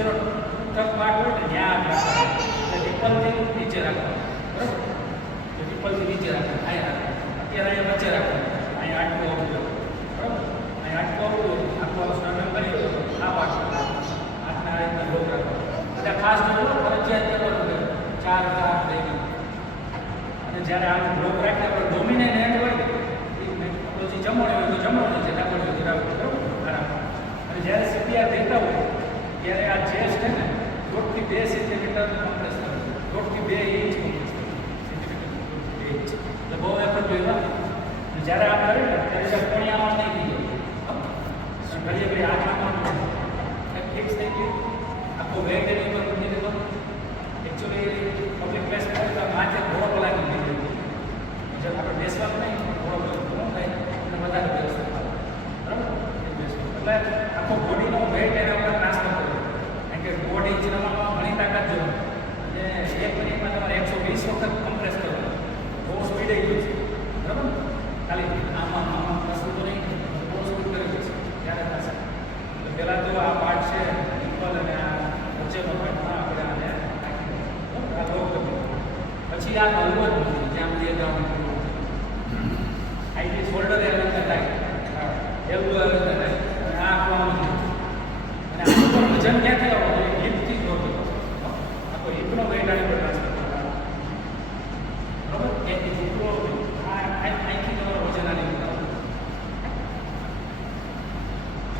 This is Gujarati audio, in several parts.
નીચેનો ટક પાર્ટ હોય ને ત્યાં રિપલથી નીચે રાખવાનું, બરાબર? તો રિપલથી નીચે રાખવાનું, અહીંયા રાખવાનું. અત્યારે અહીંયા વચ્ચે રાખવાનું, અહીંયા આટલું આવવું જોઈએ, બરાબર? અહીંયા આટલું આવવું જોઈએ, આટલું સ્નાન કરી દો, આ પાર્ટ હાથના આ રીતના લોક રાખવાનો. એટલે ખાસ જોડો ફરજિયાત કરવાનું કે 4 4 થઈ ગયું. અને જ્યારે આ બ્લોક રાખીને આપણે ડોમિનેન્ટ હેન્ડ હોય ને તો જે જમણ હોય તો જમણ છે, ડાબળ હોય તો ડાબળ, બરાબર? બરાબર. અને જ્યારે સીપીઆર દેતા હોય ત્યારે આ ચેસ્ટ છે ને 1.5 થી 2 સેન્ટીમીટર કોમ્પ્રેસ કરવું, 1.5 થી 2 ઇંચ કોમ્પ્રેસ કરવું, સેન્ટીમીટર 2 ઇંચ. એટલે બહુ એફર્ટ જોઈએ. અને જ્યારે આ કરે ને ત્યારે કોણિયામાં નહીં થઈ ગયો, ઘડીએ ઘડી આંખમાં ફિક્સ થઈ ગયું, આખો વેટ એની ઉપર મૂકી દીધો. એકચ્યુઅલી પબ્લિક પ્લેસ કરે તો માથે ઘોડો લાગી ગયો, જેમ આપણે બેસવાનું નહીં, ઘોડો થાય અને વધારે બેસવાનું, બરાબર? એટલે આખો બોડીનો વેટ એના ઉપર ટ્રાન્સફર કરો, કારણ કે બોડી ચલાવવામાં ઘણી તાકાત જરૂર અને 1 મિનિટમાં તમારે 120 વખત કમ્પ્રેસ કરવાનું, બહુ સ્પીડ આવી ગયું છે, બરાબર? ખાલી આમાં કશું તો નહીં, બહુ સ્પીડ કરી છે ત્યારે થશે. તો પહેલાં તો આ પાર્ટ છે ઇક્વલ અને આ વચ્ચેનો પાર્ટમાં આપણે આને પછી આ હલવો જ નથી, જ્યાં બે ગામ આઈટી શોલ્ડર એવી રીતે થાય, એવું એવી રીતે થાય, અને આ આપવાનું નથી. અને આ ઉપર વજન ક્યાંથી આવવાનું જોઈએ? હિપથી જ હોતું, આખો હિપનો વેટ આની પર ટ્રાન્સફર કરવાનો, બરાબર? ત્યાંથી હિપનો અહીંથી તમારું વજન આની ઉપર આવતું.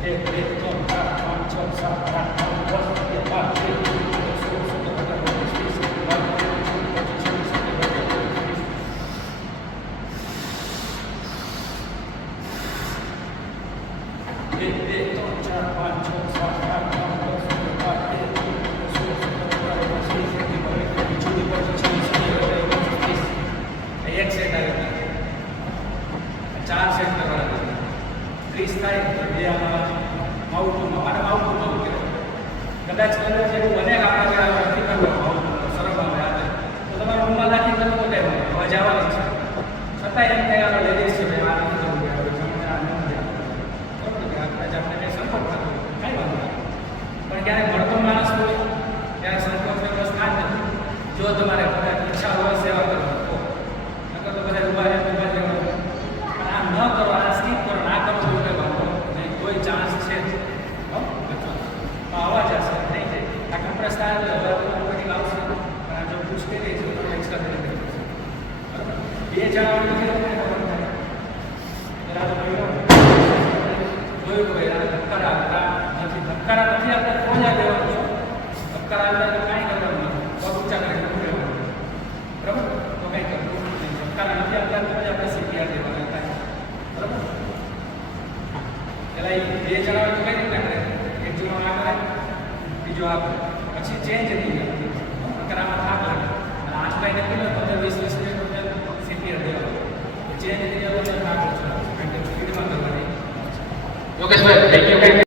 1 2 3 4 5 6 7 8 9 10 11 12 13 કદાચ કલર જેવું બને આપણે નથી કરવું, સરળ આવે તો તમારે રૂમમાં નાખી કરો તો કઈ અવાજ આવવાની છે, છતાં એમ કંઈ આપણે લેડીઝ છે ભાઈ આ નથી કરવું, કદાચ આપણે કંઈ સંપર્ક થતો કાંઈ વાંધો નહીં. પણ ક્યારેક મળતો માણસ હોય ત્યારે સંપર્ક બસ ના જ નથી. જો તમારે કદાચ ઈચ્છા હોય સેવા કરવાની તો નકર તો બધા ઉભા રહેવાનું, પણ આમ ન કરો, આ સ્કીપ કરો, ના કરો તો કંઈ વાંધો નહીં, કોઈ ચાન્સ છે જ અવાજ હશે નહીં જાય. આ કમ્પ્રેસ થાય એટલે હવે ઓટોમેટિક આવશે, પણ આ જો પુશ કરીએ છીએ તો એક્સ્ટ્રા કરી દઈએ, બરાબર? 2 જણાની ખબર થાય એના તો જોયું કે ભાઈ ધબકારા આવતા નથી, ધબકારા નથી આવતા તો જ આ દેવાનું છે, ધબકારા આવતા તો કાંઈ કરવાનું નથી, પગ ઊંચા કરીને ઊભું રહેવાનું, બરાબર? તો કંઈ કરવું નહીં. ધબકારા નથી આવતા તો જ આપણે સીપીઆર દેવાના થાય, બરાબર? પેલા 2 જણા હોય તો કઈ રીતના કરે? એક જણો આ કરે, બીજો આ કરે, પછી ચેન્જ થઈ જાય, ધબકારામાં થાક લાગે અને 8 બાય નક્કી 15-20 મિનિટ સીપીઆર દેવાનું, ચેન્જ થઈ જાય તો થાક ઓછો લાગે, સ્પીડમાં કરવાની. યોગેશભાઈ થેન્ક યુ.